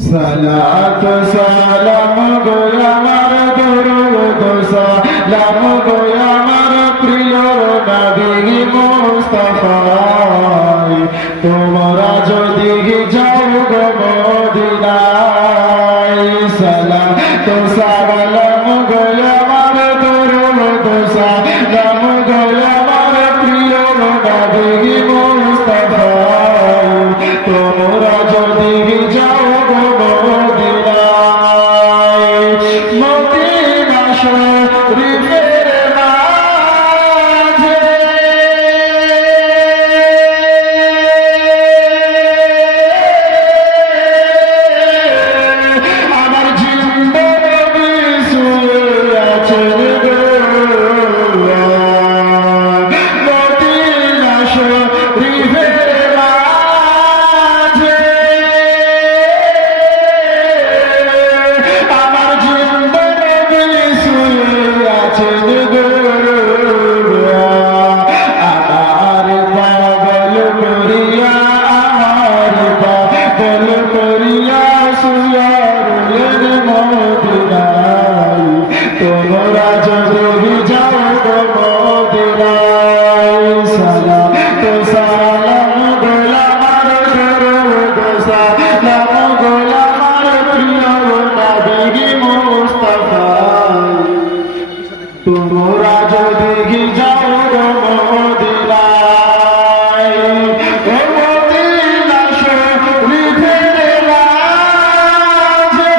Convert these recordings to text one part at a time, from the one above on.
সালাত সালাম গো আমার দরুদ সালাম গো আমার প্রিয় নবী মুস্তাফা তোমরা যদি যাও গো মদিনায় সালাত সালাম গো আমার দরুদ সালাম গো আমার প্রিয় নবী মুস্তাফা তোমরা যদি যাও তোমরা যদি যাও গো মদিনায় সালাত সালাম গো আমার দরুদ সালাম গো আমার প্রিয় নবী মুস্তাফা তোমরা যদি যাও গো মদিনায় মদিনা শরীফের মাঝে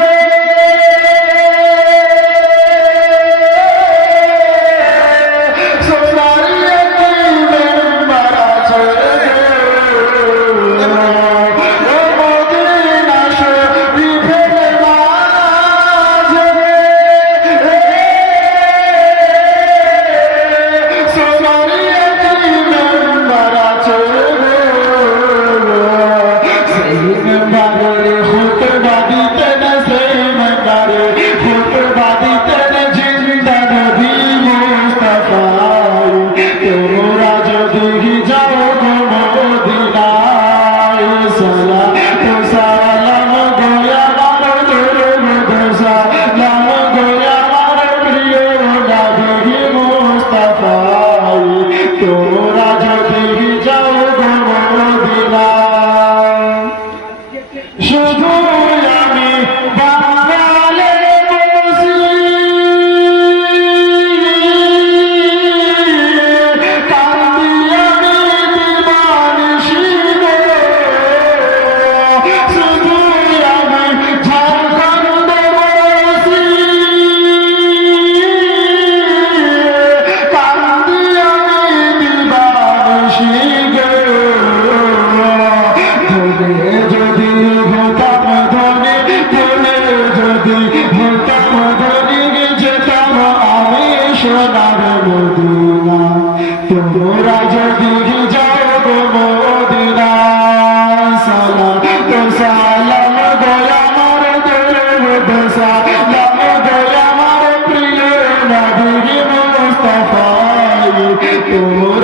তোমরা যদি যাও গো মদিনায় শুধু আমি বাঙালি কান্দি আমি দিবানিশি গো শুধু আমি ঝাড়খণ্ড বাসী কান্দি আমি দিবানিশি গো ধনে যদি হতাম ধনে ধনে যদি হতাম ধনে যেতাম আমি সোনার মদিনা তোমরা যদি যাও গো মদিনা সালাত সালাম গো আমার দরুদ সালাম গো আমার প্রিয় নবী মুস্তাফা তোমরা